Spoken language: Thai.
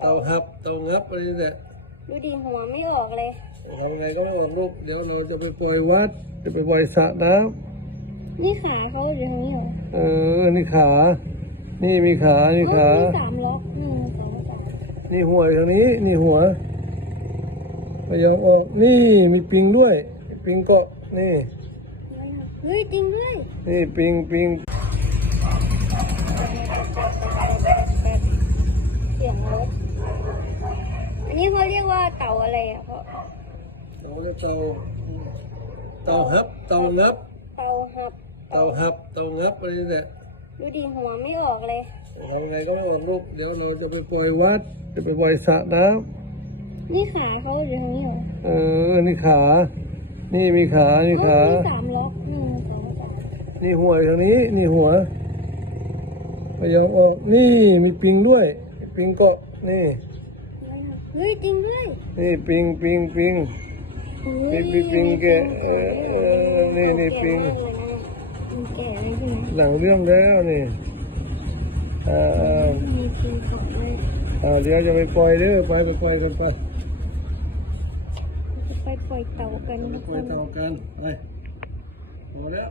เต่าหับเต่างับอะไรนี่แหละดูดิหัวไม่ออกเลยทำไงก็ไม่ออกลูกเดี๋ยวเราจะไปปล่อยวัด จะไปปล่อยสระน้นี่ขาเขาอยู่ทางนี้เหรอำเออ นี่ขา นี่มีขา นี่เอ้าขามีสามล็อกหนึ่งสองสามนี่หัวอยู่ทางนี้ นี่หัวพยายามออก นี่มีปิงด้วยมีปิงเกาะ นี่ เฮ้ยจริงด้วย นี่ปิงปิง เขาเรียกว่าเต่าอะไรอะเพราะเราเรียกเต่าเต่าหับเต่างับเต่าหับเต่าหับเต่างับอะไรนี่แหละดูดิหัวไม่ออกเลยทำไงก็ไม่ออกลูกเดี๋ยวเราจะไปปล่อยวัด จะไปปล่อยสระน้นี่ขาเขาอยู่ทางนี้เหรอำเออนี่ขา นี่มีขา นี่เอ้าขามีสามล็อกหนึ่งสองสามนี่หัวอยู่ทางนี้ นี่หัวพยายามออกนี่มีปิงด้วยมีปิงเกาะนี่ เฮ้ยจริงด้วยนี่ปิงปิงปิงเฮ้ยปิงปิงปิงแกะเออเออนี่นี่ปิงแก่เลยใช่ไหมหลังเรื่องแล้วนี่อ่าอ่ามีปิงเกาะด้วยอ่าเดี๋ยวจะไปปล่อยเด้อไปไปปล่อยกันไปจะไปปล่อยเต่ากันทุกปคล่อยนเต่ากันไปพอแล้ว